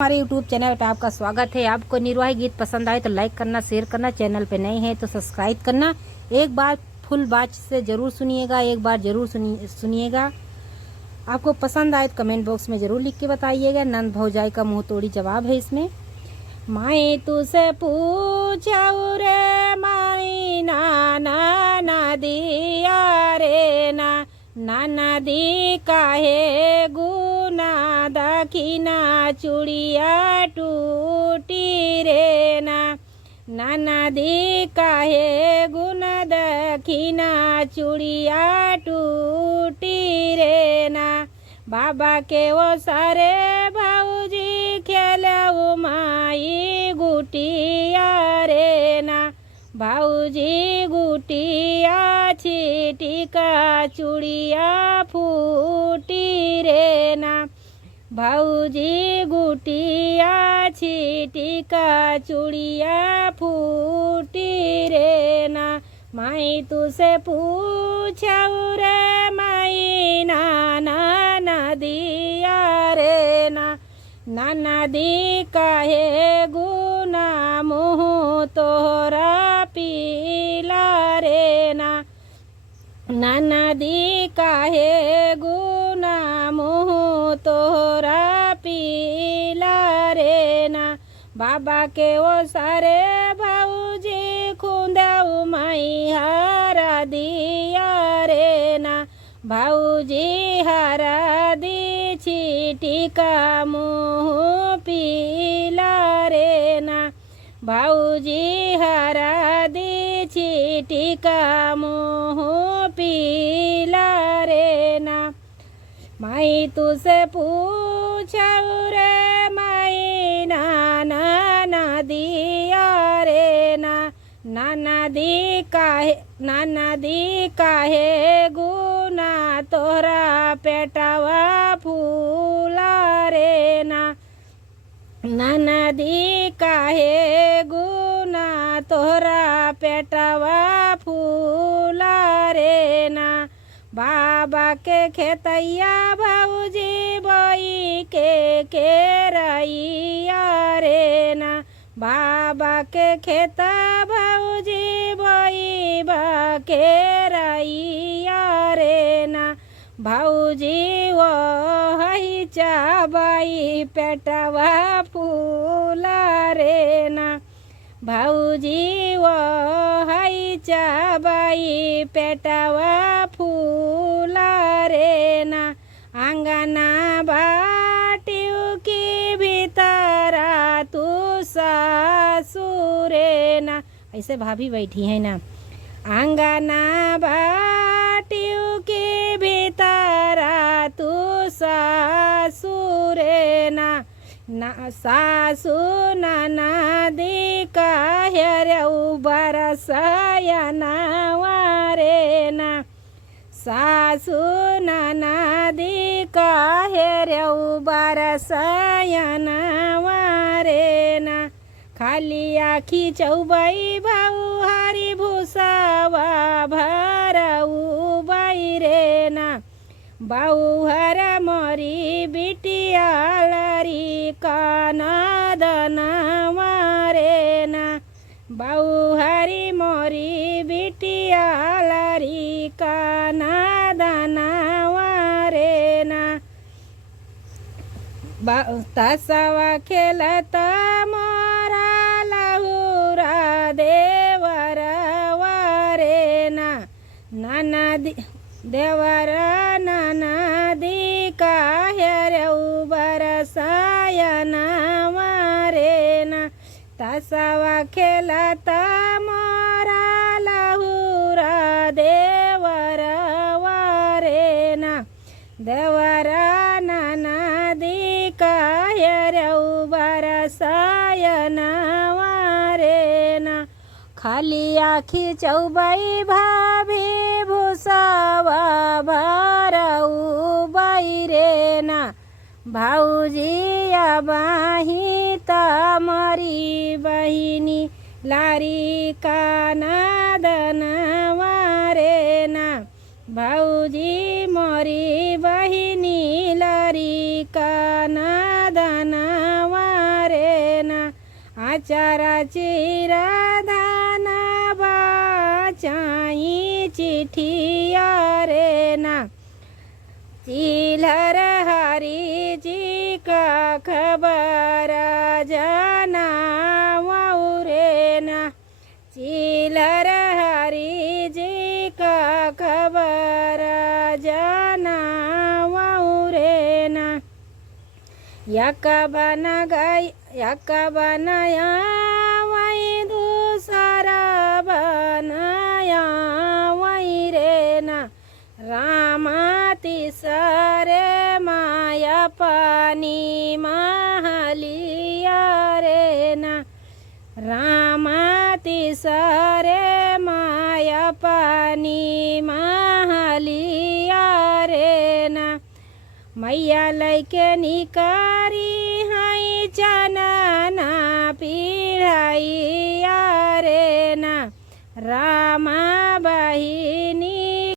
हमारे YouTube channel पे आपका स्वागत है। आपको निर्वाही गीत पसंद आए तो लाइक करना, शेयर करना, चैनल पे नए हैं तो सब्सक्राइब करना। एक बार फुल बात से ज़रूर सुनिएगा, एक बार ज़रूर सुनिएगा। आपको पसंद आए तो कमेंट बॉक्स में ज़रूर लिख के बताइएगा। नंद भौजाई का मुंह तोड़ी जवाब है इसमें। माई तुसे पूछऊ रे माई नाना ना दिया रे नाना दी काहे गुना दखिना चूड़िया टूटी रे नाना दी काहे गुना दखिना चूड़िया टूटी रे बाबा के वो सारे भाऊजी खेलऊ माई गुटिया रे भाऊजी गुटिया छीटी का चूड़िया फूटी रे भाऊजी गुटिया छीटी का चूड़िया फूटी रे माई तुसे पूछऊ रे माई नाना ना दिया रे नाना दी काहे गुना मुँह तोहरा पीला रे नाना दी काहे गुना मुँह तोहरा पीला रे बाबा के वो सारे भाऊजी खुंदाऊ माई हारा दिया रे भाऊजी हारा दी छीटी का मुँह पीला रे भाऊजी हारा दी छीटी का मुँह पीला रे माई तुसे पूछऊ रे माई नाना ना दिया रे नाना दी काहे गुना तोरा पेटावा फूला रे नाना दी काहे गुना तोरा पेटावा फूला रे बाबा के खेतैया भाऊजी बोई के रैया रे बाबा के खेता भाऊजी बोई के रैया रे भाऊजी वो हई चाबाई पेटवा फूला रे भाऊजी वो हई चाबाई पेटवा फूला रे आंगना बाटियों की भीतरा तू सासुरे ऐसे भाभी बैठी है ना। आंगना बाटियों की भीतरा तू सासुरे सासु नाना दी काहे बरसाया नावारे सासु नाना दी काहे बरसाया नावारे खाली आखी चौबाई भाऊ हरी भूसावा भरऊ बाई रे बाऊ हर मोरी बिटिया लरी काना दनावा रे बाऊ हरी मोरी बिटिया लरी काना दनावा रे तसवा खेलता मोरा लहुरा देवर वारे नाना देवर नाना दी काहे बरसाया नावारे तसवा खेलता मोरा लहुरा देवर वारे देवर नाना दी काहे बरसाया नावारे खाली आखी चौबाई भाभी भूसावा भरऊ बाई रे भाऊजी बाही तमरी बहिनी लारी काना दनवा रे भाऊजी मोरी बहिनी लारी काना दनवा चारा चिरा धाना बाचाई चिठिया रे ना चिल्हर हरी जी का खबर जाना रे ना चिल्हर हरी जी का खबर जाना रे ना यका बनाया वही दूसरा बनाया वही रे ना रामा तिसरे माया पानी महलिया रे ना रामा तिसरे माया पानी महलिया रे ना मैया लैके निकारी हाई चनना पीढ़ाइया रे ना रामा बहिनी